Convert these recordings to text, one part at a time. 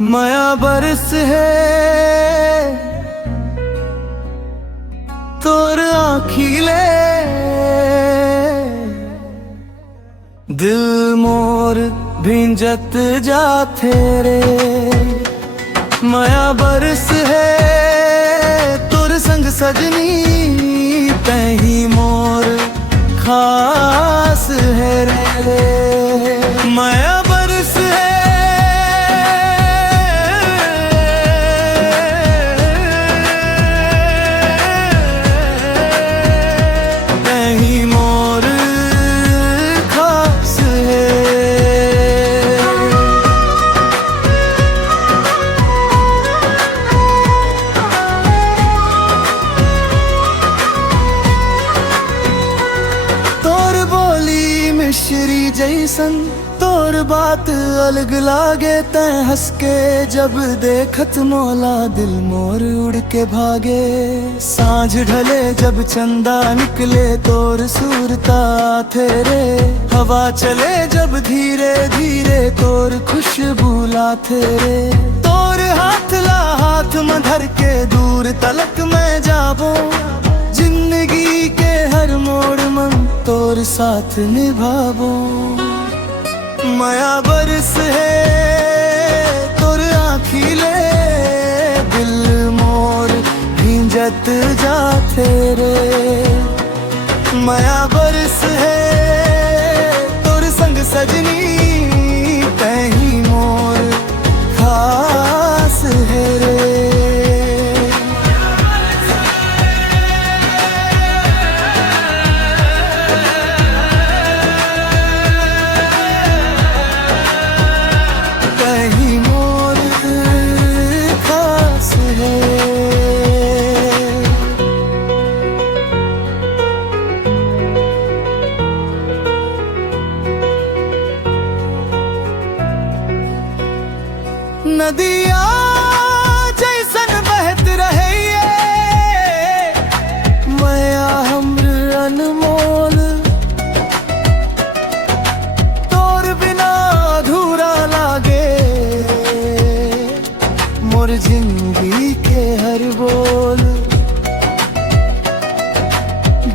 माया बरस है तोर आँखिले दिल मोर भिंजत जाथे रे। माया बरस है तोर संग सजनी तही मोर खास है रे। माया बरस है तही मोर खास है। तोर बोली मिश्री जैसन तोर बात अलग लागे तै हंस के जब देखत मौला दिल मोर उड़ के भागे। सांझ ढले जब चंदा निकले तोर सूरता थे हवा चले जब धीरे धीरे तोर खुशबू लाथे रे। तोर हाथ ला हाथ में धर के दूर तलक मैं जाबो जिंदगी के हर मोड़ मन तोर साथ निभाबो। माया बरस है तोर आँखिले दिल मोर भिंजत जाथे रे। माया बरस है तोर संग सजनी तही मोर खास है रे। नदिया जैसन बहत रहे माया हमर अनमोल तोर बिना अधूरा लागे मोर जिंदगी के हर बोल।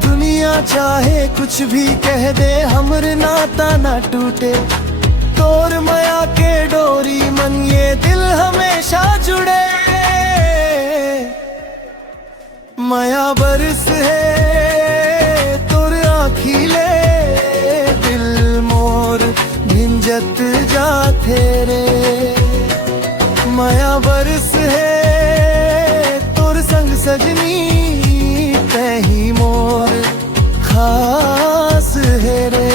दुनिया चाहे कुछ भी कह दे हमर नाता ना टूटे तोर माया के डोरी मन ये दिल हमेशा जुड़े। माया बरस है तोर आँखिले दिल मोर भिंजत जाथे रे। माया बरस है तोर संग सजनी तही मोर खास है रे।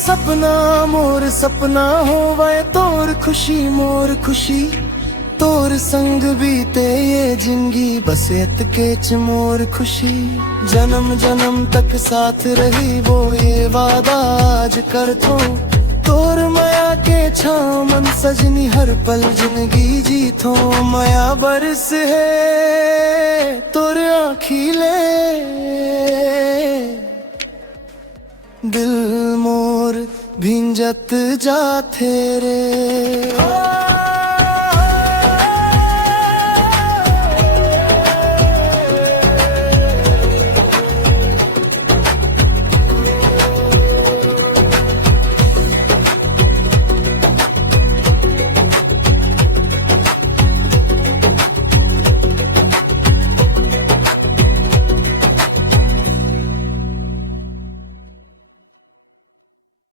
सपना मोर सपना होवे तोर खुशी मोर खुशी तोर संग बीते ये जिंदगी बस के च मोर खुशी। जन्म जन्म तक साथ रही वो ये वादा आज कर तोर माया के छाँव मन सजनी हर पल जिंदगी जीथो। माया बरस है तोर आँखिले दिल मोर भिंजत जाथे रे।